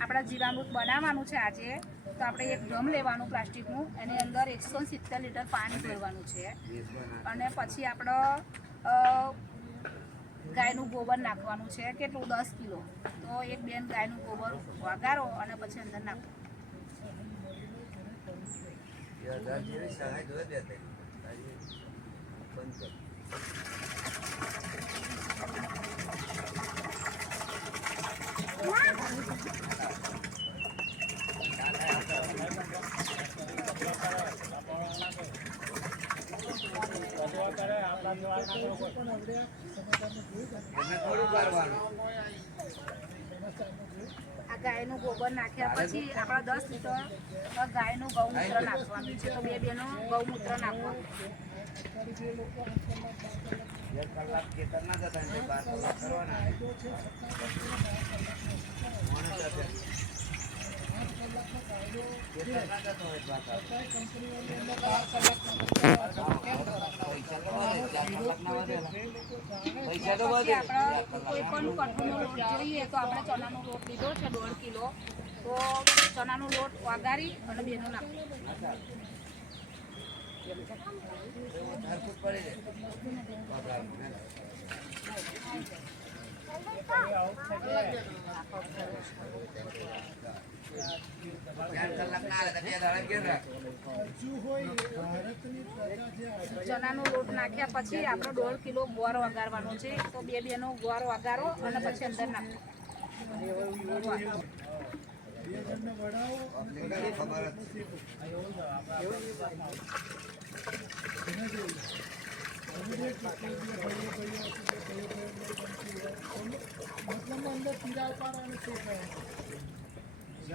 આપણા જીવામૃત બનાવવાનું છે આજે, તો આપણે એક ડ્રમ લેવાનું પ્લાસ્ટિકનું, એની અંદર એકસો સિત્તેર લીટર પાણી ભરવાનું છે. અને પછી આપણે ગાયનું ગોબર નાખવાનું છે, કેટલું? દસ કિલો. તો એક બેન ગાયનું ગોબર વગારો અને પછી અંદર નાખો. આ ગાયનું ગોબર નાખ્યા પછી આપણા દસ લીટર ગાયનું ગૌમૂત્ર નાખવાનું છે. તો બે બેનો ગૌમૂત્ર નાખવાનું. પછી આપણે કોઈ પણ કઠોળનો લોટ જોઈએ તો આપણે ચણાનો લોટ લીધો છે દોઢ કિલો. તો ચણાનો લોટ વગારી અને બેનો નાખો. ચણાનો લોટ નાખ્યા પછી આપણે દોઢ કિલો ગોર વગારવાનો છે. તો બે બેનો ગોર વગાડો અને પછી અંદર નાખો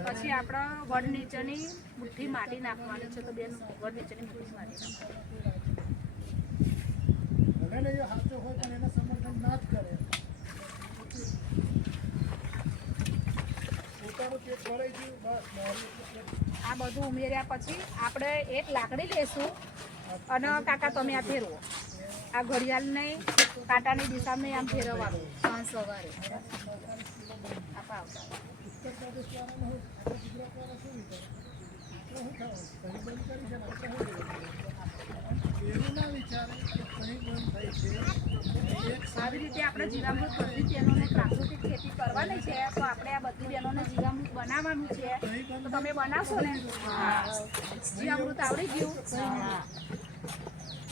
પછી આપણે વડ નીચેની મુઠ્ઠી માટી નાખવાની છે તો બેન વડ નીચેની મુઠ્ઠી માટી ભલે એ સાચો હોય પણ એના સમર્થન ના જ કરે. આ બધું ઉમેર્યા પછી આપણે એક લાકડી લેશું અને કાકા તમે આ ફેરવો. આ ઘડિયાળ નહીં કાંટાની દિશામાં આમ ફેરવવાનું સાંજ સવારે આવી રીતે આપણે જીવામૃત બધી બહેનોને પ્રાકૃતિક ખેતી કરવાની છે, તો આપણે આ બધી બહેનોને જીવામૃત બનાવવાનું છે, તો તમે બનાવશો ને? જીવામૃત આવડી ગયું?